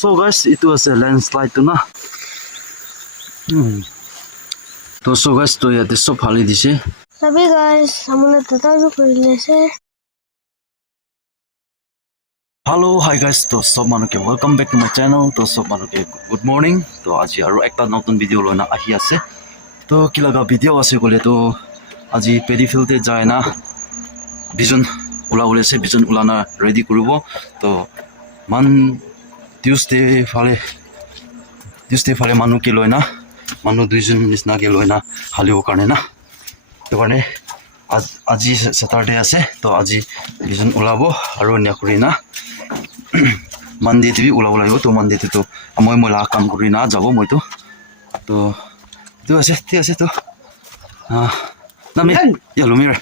So guys, itu ase landslide tu na. To so guys, to yate sob hali dise. Sabi guys, हमने तताजु कर लेसे. Hello, hi guys. To sob manuke welcome back to my channel. To sob manuke good morning. To aji aru ekta notun video loina ahi ase. To kilaga video ase kole to aji perifield te jai na vision ula ase vision ulana ready kuribo. To man Tuesday fale manu ke loina manu duijon nisna ke loina halibo karne na. To karne আজি Saturday ase to আজি vision ulabo aru nyakurina Monday TV ulabo lagibo to Monday to moi la kam kurina jabo moi to tu ase ti ase to nami ya lumira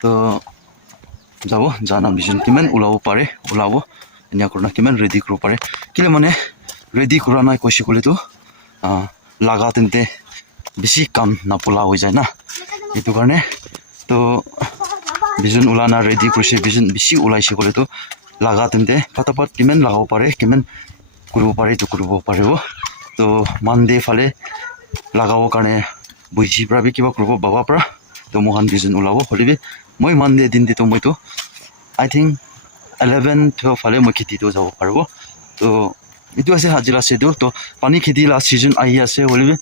to jabo jana vision kiman ulabo pare ulabo nyakurna kiman ready kuru pare kile mane ready kurana koshi kole to laga tente বেশি কাম না পোলা হৈ যায় না এটো কাৰণে তো vision ulana ready কৰিছে vision বেছি ওলাইছে কলে তো লাগা তেন্তে ফটাফট কিমান লাগাব পাৰে কিমান কৰিব পাৰে তো কৰিব পাৰিব তো মানডে ফালে লাগাব কাৰণে বুজি প্ৰাবি কিবা কৰিব বাবা পৰা তো মহান vision ওলাব হলিবে মই মানডে দিন দিতো মই তো আই থিংক 11-12 ফালে মই খেতি তো যাব পাৰিব তো এটো আছে হাজিৰা সেটো তো পানী খেতি লা সিজন আহি আছে হলিবে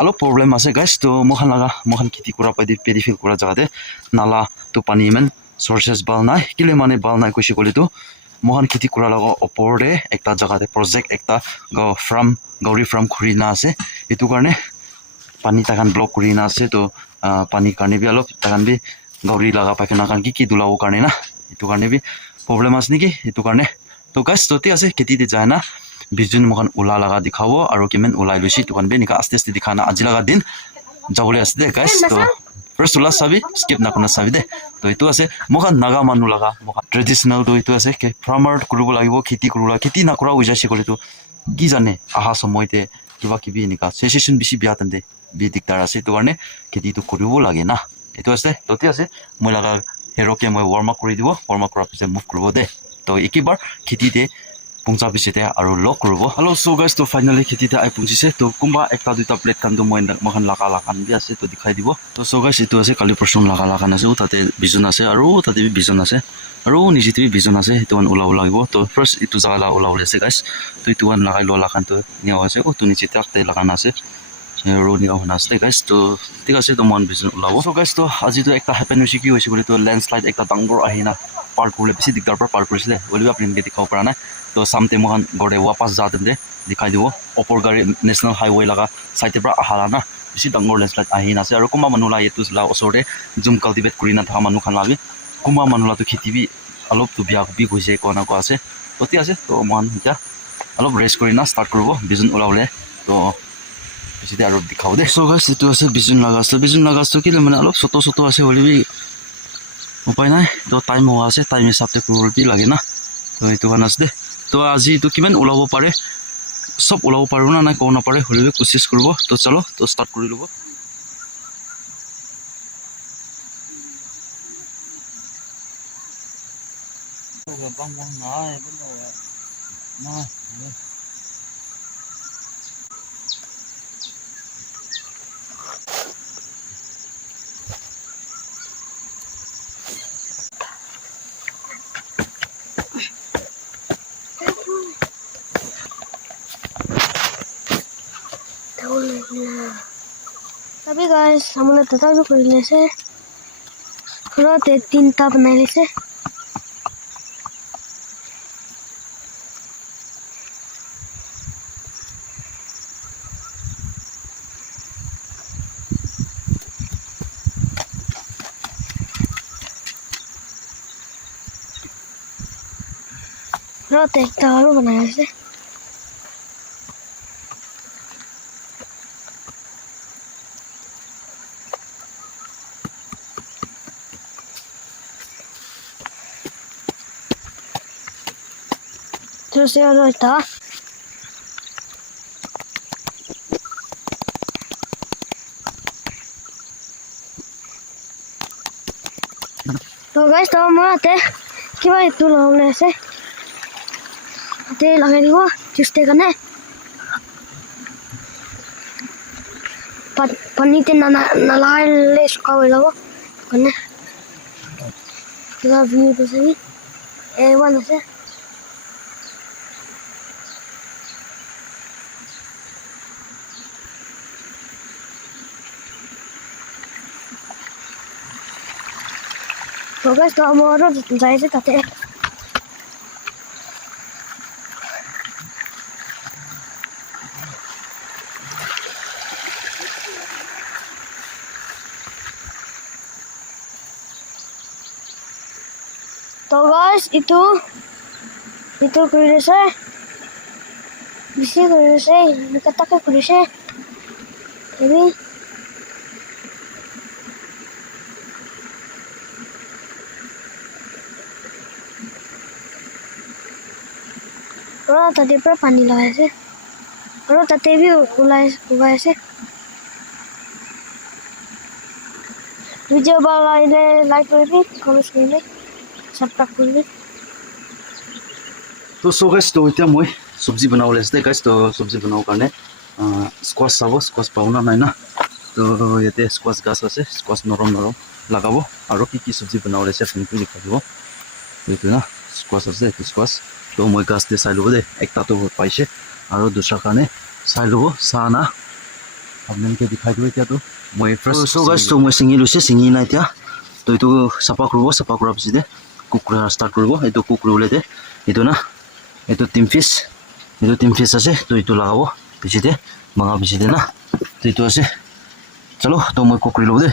অলপ প্ৰবলেম আছে গাইস তো মহান খেতি কৰা পেৰিফিল কৰা জাগাতে নালা তো পানী ইমান সোর্সেস ভাল নাই কিলে মানে ভাল নাই কৈছে কলে তো মহান খেতি কৰা লগা ওপৰতে একটা জাগাতে প্ৰজেক্ট একটা গাউৰি ফাৰ্ম খুৰিনা আছে এটো কাৰণে পানী তাকান ব্লক কৰিনা আছে তো পানী কাৰণে বি অলপ তাকান বি গাউৰি লাগা পাকেনা কান কি দুলাও কাৰণে না এটো কাৰণে বি প্ৰবলেম আছে নেকি এটো কাৰণে তো গাইস তোতে আছে খেতিতে যায় না vision mohan ula laga dikhabo aru kimen ulai lusi tukan be nika aste dikhana aji laga din jabole ase de guys to first ula sabi skip na kona sabi de to itu ase mohan naga manu laga mohan traditional to itu ase ke farmer kurubo lagibo kheti kurula kheti na kura ujase kole to ki jane aha samoyte kiba kibi nika session bisi bia tande bi diktar ase to karne kheti to kuribo lage na itu ase tote ase moi laga hero ke moi warm up kori dibo warm up kora pise move kuribo de to ekibar kheti de pungsa bisite aru lock kurubo hello so guys to finally kheti ta ai pungsise to kumba ekta duita plate kan do moi mohan laka lakan bi ase to dikhai dibo to so guys itu ase kali person laka lakan ase tate vision ase aru tate bi vision ase aru nijite bi vision ase itu an ula lagibo to first itu jaga la ula ase guys to itu an lagai lo lakan to niaw ase to nijite akte lakan ase ro ni hona ase guys to ঠিক আছে to mon vision ulabo so guys to aji to ekta happen hoise ki hoise bole to landslide ekta dangor ahina par kule bisi dikdar par kurisile boliba apni ke dikhau para na तो सामते मोहन गोड़े वापस जाते दे दिखाई दिबो ऊपर गाड़ी national highway लगा side पर आहाला ना बेसी डांगर लेसलाइट आही ना से और कुमा मनुला येतुसला ओसोरे जुम कल्टिवेट करिना था मनु खान लागे कुमा मनुला तो खेती भी अलप तो बिया भी होइसे कोना को আছে तति আছে तो मोहन हिता अलप रेस्ट करिना स्टार्ट करबो vision उलावले तो बेसी आरो दिखाउ दे सो गाइस इतो আছে vision लागास किले माने अलप छोटो আছে होलिबि उपाय নাই तो टाइम हो আছে टाइम हिसाबते करबि लागे ना तो इतो खान আছে दे तो আজি তো কিমান ওলাব পাৰে সব ওলাব পাৰো না নাই কোন পাৰে হলিবে কোশিশ কৰব তো চলো তো স্টাৰ্ট কৰি লব Tapi guys, हमने तताजु कर लेसे. रात 3 ता बनाए लेसे. रात एक तारो बनाए लेसे. Terus ya está. तो गाइस तो हम आते कि भाई तू लोग ने ऐसे ते लगे नहीं वो Tuesday কাৰণে পানীতে নালাগালে শুকাব যাব কাৰণে কিবা ভিউ আছে এৱান আছে তো গাইস তো আমাৰও যাইছে তাতে তো গাইস itu কৰিছে বেছি কৰিছে কটাকে কৰিছে হেৰি আৰু তাতে পৰা পানী লগাইছে আৰু তাতে বি উগাইছে ভিডিঅ' ভাল লাগিলে লাইক কৰিবি কমেণ্ট কৰিবি সাবস্ক্রাইব করবি তো সো গাইস তো এতিয়া মই সবজি বনাব লৈছে গাইস তো সবজি বনাব কাৰণে স্কোয়াশ চাব স্কোয়াশ পাও না নাই না তো ইয়াতে স্কোয়াশ গাছ আছে স্কোয়াশ নৰম লগাব আৰু কি সবজি বনাব লৈছে আপুনি লিখি দিব এইটো না স্কোয়াশ আছে এইটো স্কোয়াশ তো মই গাছতে চাই ল'ব দে একটাতো পাইছে আৰু দুসৰা কাৰণে চাই ল'ব চাহ না আপোনালোকে দেখাই দিব এতিয়াতো মই ফাৰ্ষ্ট সো গাইস তো মই চিঙি লৈছে চিঙি নাই এতিয়া তো এইটো চাফা কৰিব চাফা কৰাৰ পিছতে কুক কৰা ষ্টাৰ্ট কৰিব এইটো কুক কৰিবলৈ দে এইটো না এইটো টিম ফিছ আছে তো এইটো লগাব পিছতে মাঙা পিছতে না তো এইটো আছে চলো তো মই কুক কৰি ল'ব দে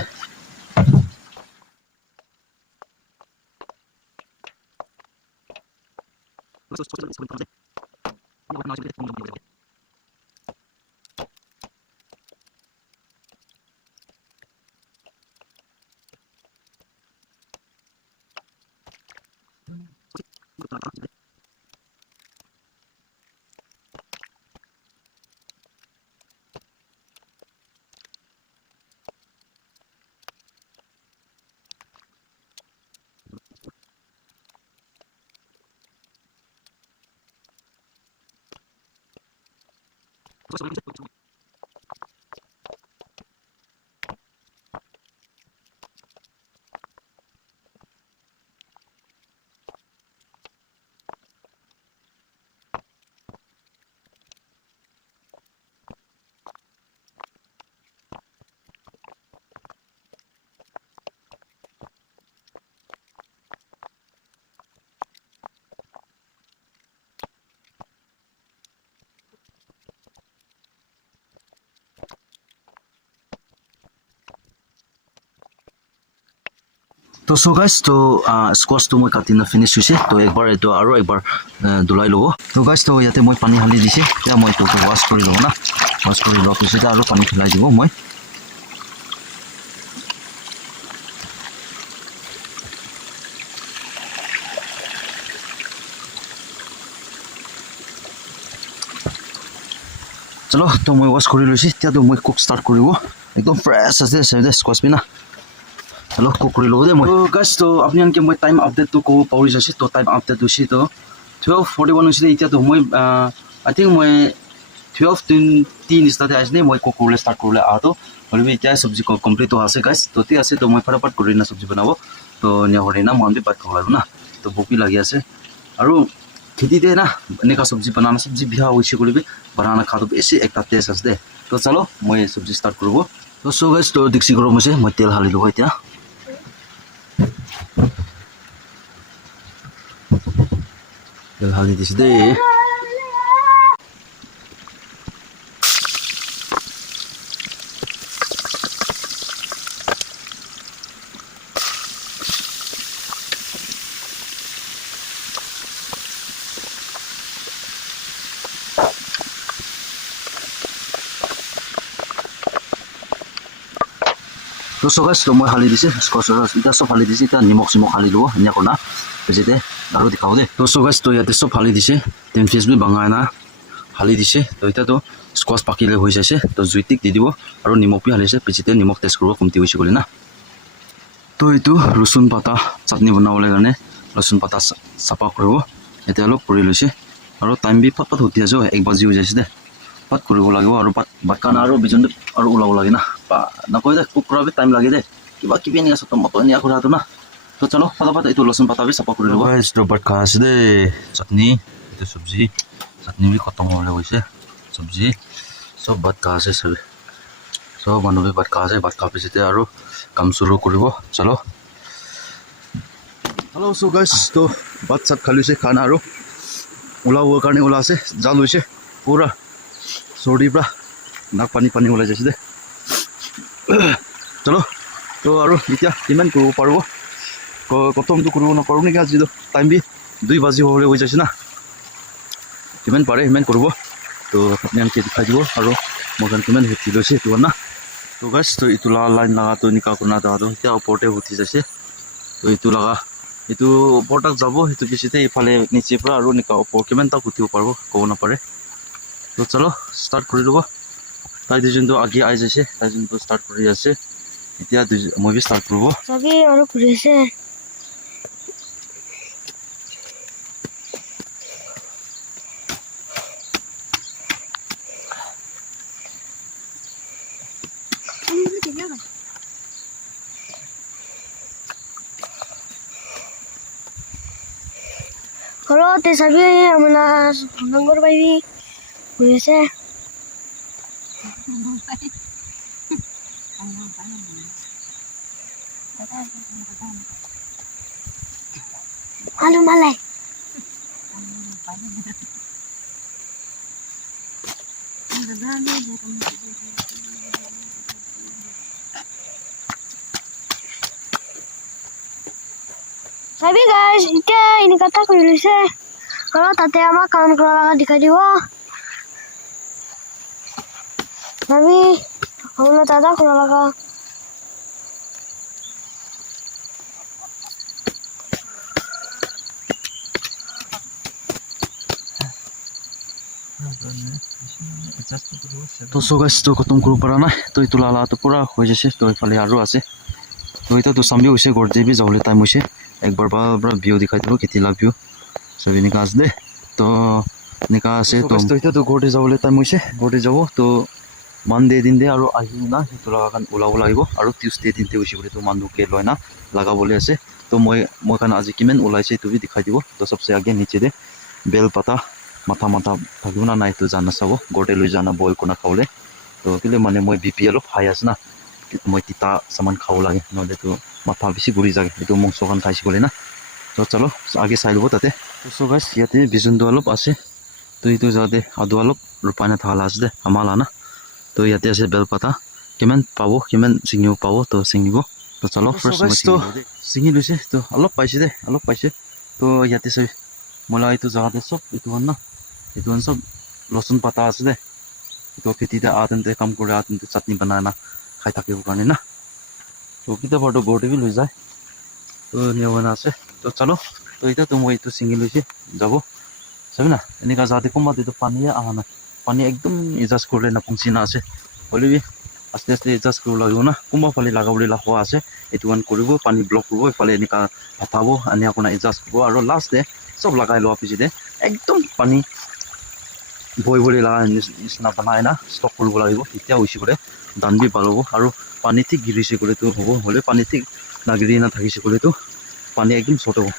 तो सो गाइस तो स्क्वाश तो मैं काटिना फिनिश हुई तो एक बार तो और एक बार धुलाई लो तो गाइस तो याते मैं पानी हाली दिसे या मैं तो वाश कर लो ना वाश कर लो पिछे और पानी खिलाई দিব मैं चलो तो मैं वाश कर লৈছি এতিয়া তো मैं कुक स्टार्ट কৰিব एकदम फ्रेश আছে স্কোয়াশ বিনা हेलो कुक কৰি ল'ব দে মই গাইস তো আপোনালোকে মই টাইম আপডেটটো ক'ব পাহৰি যাইছে তো টাইম আপডেট হৈছে তো 12:41 হৈছে এতিয়া তো মই আই থিংক মই 12:20 নিচিনাতে আহিছে মই কুক কৰিবলৈ ষ্টাৰ্ট কৰিলে আহতো আৰু এতিয়া সবজি কমপ্লিট হৈছে গাইস তো তে আছে তো মই ফটাফট কৰি না সবজি বনাব তো নিহৰি না মই বাট খাব লাগিব না তো ভোকি লাগি আছে আৰু খেতি দে না এনেকা সবজি বনানা সবজি বিয়া হৈছে কৰিবি বনানা খাটো বেছি একটা টেষ্ট আছে দে তো চলো মই সবজি ষ্টাৰ্ট কৰিব তো সো গাইস তো ডিক্সি গৰম হৈছে মই তেল হালি লওঁ এতিয়া তেল হালি দিছে দে तो सो गाइस तो मैं हाली दिसे इटा सब हाली दिसे इटा निमक सिमक हाली लो न्या कोना बेजेते आरो दिखाओ दे तो सो गाइस तो याते सब हाली दिसे टेन फेस भी बांगाना हाली दिसे तो इटा तो स्क्वाश पाकिले होई जायसे तो जुइटिक दि दिबो आरो निमक भी हालिसे बेजेते निमक टेस्ट करबो कमति होइसे गले ना तो इटु लसुन पाता चटनी बनाबले गाने लसुन पाता साफा करबो एते अलग करि लइसे আৰু টাইম বি ফট উঠি আছো 1 বাজি হৈ যাইছে দে পাত কৰিব লাগিব আৰু পাত কানা আৰু বিজন আৰু ওলাব লাগে না নকয় দে কুকুৰা বি টাইম লাগে দে কিবা কিবি নিয়া সত মত নিয়া কৰাটো না তো চলো ফটাফট এইটো লচুন পাতা বি চাফা কৰি ল'ব এইটো বাট খা আছে দে চাটনি এইটো চব্জি চাটনি বি খতম হ'বলৈ গৈছে চব্জি সব বাট খা আছে সবে সব মানুহ বি বাট খা আছে বাট খা পিছতে আৰু কাম শুৰু কৰিব চলো হেল্ল' সো গাইছ তো বাট চাট খালিছে খানা আৰু ওলাবৰ কাৰণে ওলা আছে জাল হৈছে পুৰা চৰ্দিৰ পৰা নাক পানী ওলাই যাইছে দে চলো তো আৰু এতিয়া কিমান কৰিব পাৰিব প্ৰথমটো কৰিব নকৰোঁ নেকি আজিতো টাইম বি 2 বাজি হ'বলৈ হৈ যাইছে না কিমান পাৰে সিমান কৰিব তো আপোনালোকে দেখাই দিব আৰু মই কিমান হেঁচি লৈছে এইটো না তো গাইছ তো এইটো লাইন লগাটো এনেকুৱা কৰোঁ দাদাটো এতিয়া ওপৰতে উঠি যাইছে তো এইটো লগা এইটো ওপৰতাক যাব সেইটো পিছতে ইফালে নিচেৰ পৰা আৰু এনেকুৱা ওপৰ কিমান তাক উঠিব পাৰিব ক'ব নাপাৰে তো চলো ষ্টাৰ্ট কৰি ল'ব তাই দুজনটো আগে আহি যাইছে তাই যোনটো ষ্টাৰ্ট কৰি আছে এতিয়া মই বি ষ্টাৰ্ট কৰিব চবেই আৰু ঘূৰি আছে ঘৰতে চাবি আমাৰ ডাঙৰ বাইবি ঘূৰি আছে আলু মালাই চাবি গাইছ এতিয়া এনেকুৱা এটা কৰি লৈছে আৰু তাতে আমাক কাম কৰা লগা দেখাই দিব চাবি আমৰা দাদা কৰা লগা তো সো গাইছ তো খতম কৰিব পৰা নাই তো এইটো লালাটো পুৰা হৈ যাইছে তো এইফালে আৰু আছে তো এতিয়া তো চামবি হৈছে ঘৰতে বি যাবলৈ টাইম হৈছে একবাৰ পৰা ভিউ দেখাই দিব কেতিয়া লাগ ভিউ চব এনেকুৱা আছে দে তো এনেকুৱা আছে তো এতিয়া তো ঘৰতে যাবলৈ টাইম হৈছে ঘৰতে যাব তো মানডে দিন দে আৰু আহি না সেইটো লগা কাৰণে ওলাব লাগিব আৰু টিউজডে দিনতে হৈছে বুলি তো মানুহকে লৈ না লগাবলৈ আছে তো মই কাৰণে আজি কিমান ওলাইছে এইটো বি দেখাই দিব তো চবচে আগে নিচে দে বেল পাতা মাথা থাকিব না নাই তো জানা চাব ঘৰতে লৈ জানা বইল কৰি খাবলৈ তো কেলে মানে মই বিপি অলপ হাই আছে না মই তিতা সামান খাব লাগে নহ'লে তো মাথা বেছি ঘূৰি যায় এইটো মাংস খান খাইছে বুলি না তো চলো আগে চাই ল'ব তাতে তো গাইছ ইয়াতে বিজনটো অলপ আছে তো এইটো যাতে আদু অলপ ৰূপায়না থালা আছে দে আমাৰ লানা তো ইয়াতে আছে বেলপাতা কিমান পাব কিমান ছিঙিব পাব তো ছিঙিব তো চলো ফাৰ্ষ্ট তো ছিঙি লৈছে তো অলপ পাইছে দে অলপ পাইছে তো ইয়াতে চাই মলা এইটো জাগাতে চব এইটো না এইটো চব লচুন পাতা আছে দে তো খেতিতে আতেন্তে কাম কৰে আতেন্তে চাটনি বনাই না খাই থাকিবৰ কাৰণে না তো কেতিয়াবাটো ঘৰতে বি লৈ যায় তো নিয়মনা আছে তো চলো তো এতিয়া মই এইটো ছিঙি লৈছে যাব চাবি না এনেকুৱা যাতে কোনোবা এইটো পানীয়ে অহা নাই পানী একদম এডজাষ্ট কৰিলে নাপংচি না আছে হ'লেবি আস্তে এডজাষ্ট কৰিব লাগিব না কোনোবা ফালে লগাবলৈ হোৱা আছে এইটো কাম কৰিব পানী ব্লক কৰিব এইফালে এনেকুৱা হটাব আনি আপোনাৰ এডজাষ্ট কৰিব আৰু লাষ্টে চব লগাই লোৱাৰ পিছতে একদম পানী বৈ লগা নিচিনা বনাই না ষ্টক কৰিব লাগিব তেতিয়া হৈছে কৰে ধান বি ভাল হ'ব আৰু পানী ঠিক গিৰিছে কৰিতো হ'ব হ'লে পানী ঠিক নাগিৰি নাথাকিছে কৰিতো পানী একদম শ্বৰ্ট হ'ব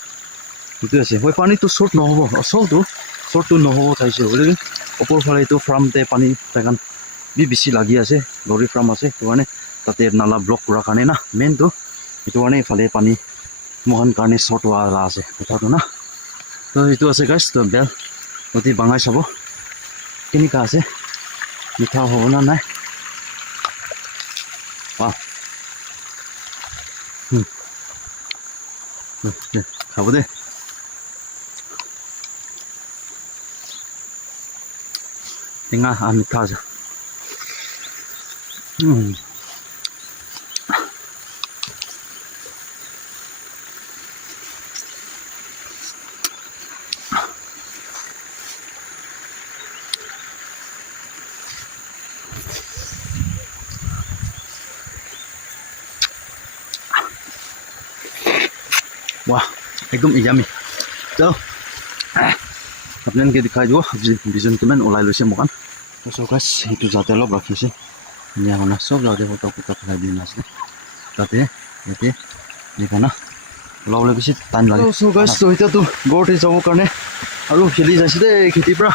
সেইটো আছে হয় পানীটো শ্বৰ্ট নহ'ব শ্বৰ্টটো নহ'ব চাইছে হ'লে ওপৰ ফালে এইটো ফাৰ্মতে পানী থাকান বি বেছি লাগি আছে গৰি ফাৰ্ম আছে সেইটো কাৰণে তাতে নালা ব্লক কৰাৰ কাৰণে না মেইনটো সেইটো কাৰণে এইফালে পানী মহান কাৰণে শ্বৰ্ট হোৱা আছে কথাটো না তো এইটো আছে গাইছ তো বেল অতি বাঙাই চাব কেনেকুৱা আছে মিঠা হ'ব না নাই খাব দে টেঙা আৰু মিঠা আছে वाह एकदम यम्मी चलो আপোনালোকে দেখাই দিব বিজন কিমান ওলাই লৈছে মোকান তো সব গাইছ সেইটো যাতে অলপ ৰাখিছে ধুনীয়া মানে চব যাতে ফটো ফটো পেলাই দি নাছিলে তাতে ইয়াতে দেখা না ওলাবলৈ বেছি টাইম লাগে সব গাইছ তো এতিয়াতো গড়তে যাবৰ কাৰণে আৰু খেলি যাইছে দেই খেতিৰ পৰা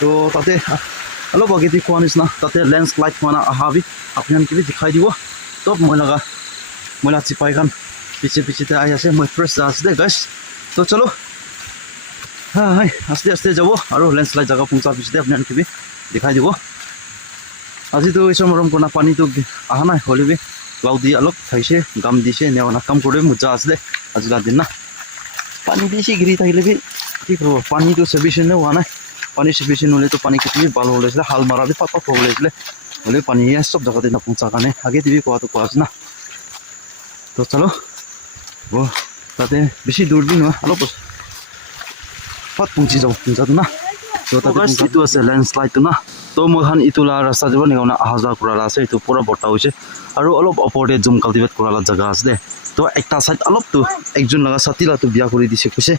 তো তাতে অলপ আগেদি খোৱা নিচিনা তাতে লেণ্ডশ্লাইড হোৱা আহাবি আপোনালোকে দেখাই দিব চব মইলা চিপাই খান পিছে আহি আছে মই ফ্ৰেছ আছে দেই গাইছ তো চলো হাই আস্তে আস্তে যাব আৰু লেণ্ডশ্লাইড জেগা পৌঁছাৰ পিছতে আপোনালোকে দেখাই দিব আজিতো এইচব মৰম কৰা পানীটো অহা নাই হ'লেও ক্লাউডি অলপ খাইছে গাম দিছে নেওয়া কাম কৰি মজা আছে দে আজিলা দিন না পানী বেছি গিৰি থাকিলে কি কৰিব পানীটো চাফিচিয়েণ্ট হোৱা নাই পানী চাফিচিয়েণ্ট হ'লেতো পানী খেতি ভাল হ'ব লাগিছিলে হাল মাৰা দি পাত হ'ব লাগিছিলে হ'লেও পানী চব জেগাতে নপৌঁছাৰ কাৰণে আগে দিবি কোৱাটো কোৱা আছে না তো চলো তাতে বেছি দূৰ দি নহয় অলপ পাত পৌঁছি যাব পৌঁছাটো না তো তাতে ইটো আছে লেণ্ডশ্লাইডটো না তো মই ইটো ৰাস্তা যাব নিগম অহা যোৱা কৰা আছে এইটো পুৰা বৰ্তা হৈছে আৰু অলপ ওপৰতে জুম কাল্টিভেট কৰা জেগা আছে দে তো একটা চাইড অলপতো একজন লগা ছাতিলাটো বিয়া কৰি দিছে কৈছে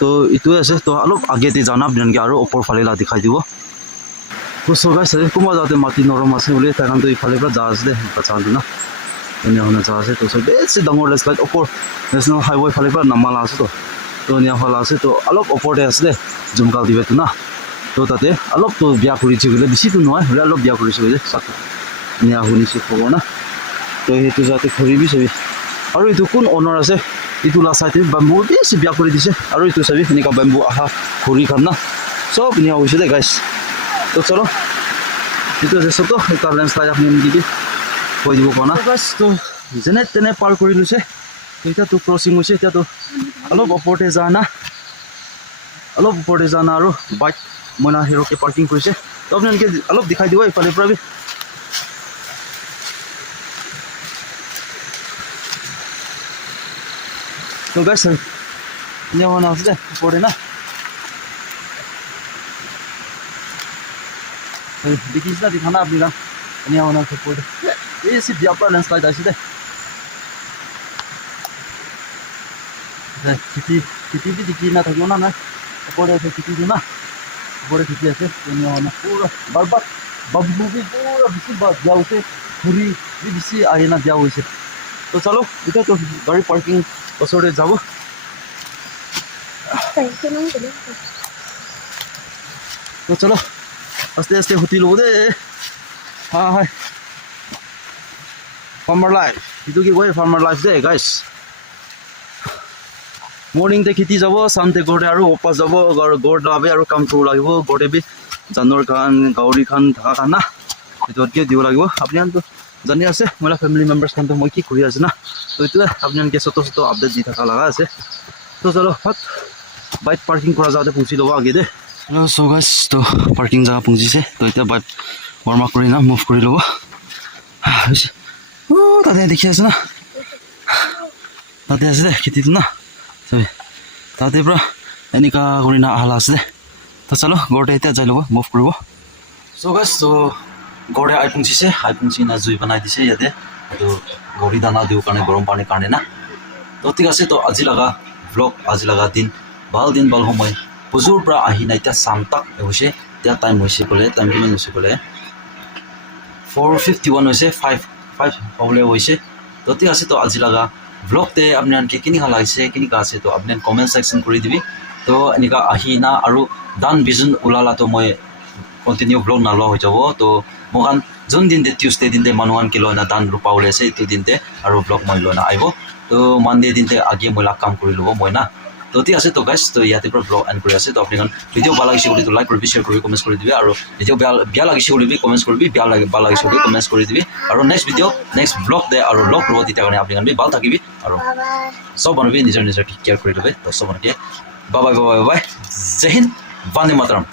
তো ইটোৱে আছে তো অলপ আগেতে জানা আপোনালোকে আৰু ওপৰ ফালে দেখাই দিব তো চৰকাৰ চাই কোনোবা যাওঁতে মাটি নৰম আছে বুলি তাৰ কাৰণেতো ইফালে পৰা যা আছে দে বাচ্চাটো না এনেধৰণে যা আছে তো চব বেছি ডাঙৰ লেণ্ডশ্লাইড ওপৰ নেশ্যনেল হাইৱে ফালে পৰা নামালা আছে তো নিয়াফালা আছে তো অলপ ওপৰতে আছে দে জুম কাল্টিভেটটো না তো তাতে অলপতো বিয়া কৰিছে বোলে বেছিতো নহয় হ'লে অলপ বিয়া কৰিছে বোলে চাটো নিয়া শুনিছোঁ খবৰ না তো সেইটো যাতে ঘূৰিবি চাবি আৰু এইটো কোন অনাৰ আছে এইটো লাচাইতে বেম্বু বেছি বিয়া কৰি দিছে আৰু এইটো চাবি এনেকুৱা বেম্বু আহা ঘূৰি খান না চব নিয়া হৈছে দে গাইছ তো চলো এইটো আছে চবতো এটা লেণ্ডশ্লাইড আপুনি নিদিবি কৈ দিব পৰা না গাইছ তো যেনে তেনে পাৰ কৰি লৈছে এতিয়াতো ক্ৰচিং হৈছে এতিয়াতো অলপ ওপৰতে যা না আৰু বাইক মই না হেৰকে পাৰ্কিং কৰিছে তো আপোনালোকে অলপ দেখাই দিব এইফালে পৰা তো গাইছ নিয়া আছে দে ওপৰতে না দেখিছে দেখা না আপুনি নিয়া আছে ওপৰতে বেছি বিয়াৰ পৰা লেণ্ডশ্লাইড আহিছে দে খেতি দেখি নাথাকিব না নাই ওপৰতে আছে খেতিটো না ওপৰে খেতি আছে পুৰা বাৰবাৰ বাবু পুৰা বেছি দিয়া হৈছে ঘূৰি বেছি আহি না দিয়া হৈছে তো চলো এতিয়াতো গাড়ী পাৰ্কিং ওচৰতে যাব তো চলো আস্তে আস্তে হুতি ল'ব দে হয় ফাৰ্মাৰ লাইফ এইটো কি কয় ফাৰ্মাৰ লাইফ দে গাইছ মৰ্ণিংতে খেতি যাব চানতে ঘৰতে আৰু অপাছ যাব গড় লাভে আৰু কাম কৰিব লাগিব গড়ে বি জানৰ খান গাহৰি খান থকা খান না সেইটো দিব লাগিব আপোনালোকে জানি আছে মই ফেমিলি মেম্বাৰ্ছ খানটো মই কি কৰি আছে না তো এইটোৱে আপোনালোকে চত আপডেট দি থকা লগা আছে তো চলো বাইক পাৰ্কিং কৰা যাওঁতে পৌঁছি ল'ব আগে দে হেল্ল' চ' গাইছ তো পাৰ্কিং জেগা পৌঁছিছে তো এতিয়া বাইক ৱাৰ্ম আপ কৰি না মুভ কৰি ল'ব তাতে দেখি আছে না তাতে আছে দে খেতিটো না তাতে পৰা এনেকুৱা কৰি না আহলা আছে দে তো চলো ঘৰতে এতিয়া যাই ল'ব মুভ কৰিব চ' গাইছ তো ঘৰতে আহি পৌঁছি না জুই বনাই দিছে ইয়াতে এইটো গৰি দানা দিওঁ কাৰণে গৰম পানীৰ কাৰণে না তো ঠিক আছে তো আজি লগা ব্লগ আজি লগা দিন ভাল সময় পুজোৰ পৰা আহি না এতিয়া চামতাক হৈছে এতিয়া টাইম হৈছে ক'লে টাইম কিমান হৈছে ক'লে 4:51 হৈছে 5 হ'বলৈ হৈছে তো ঠিক আছে তো আজি লগা ব্লগতে আপোনালোকে কেনেকুৱা লাগিছে কেনেকুৱা আছে তো আপোনালোকে কমেণ্ট ছেকশ্যন কৰি দিবি তো এনেকুৱা আহি না আৰু দান বিজন ওলালাতো মই কণ্টিনিউ ব্লগ নালোৱা হৈ যাব তো মই যোন দিনতে টিউজডে দিনতে মানুহকে লৈ না দান ৰূপা ওলাইছে এইটো দিনতে আৰু ব্লগ মই লৈ না আহিব তো মানডে দিনতে আগে মই কাম কৰি ল'ব মই না তো ঠিক আছে তো গাইছ তো ইয়াতে পৰা ব্লগ এণ্ড কৰি আছে তো আপোনালোকে ভিডিঅ' ভাল লাগিছে বুলি লাইক কৰিবি শ্বেয়াৰ কৰিবি কমেণ্ট কৰি দিবি আৰু ভিডিঅ' বেয়া লাগিছে বুলি কমেণ্ট কৰিবি ভাল লাগিছে বুলি কমেণ্ট কৰি দিবি আৰু নেক্সট ব্লগ দে আৰু লগ ল'ব তেতিয়া কাৰণে আপোনালোকে ভাল থাকিবি আৰু চব মানুহে নিজৰ ঠিক কেয়াৰ কৰি ল'বে তো চব মানুহে বাই জয় হিন্দ বন্দে মাতৰম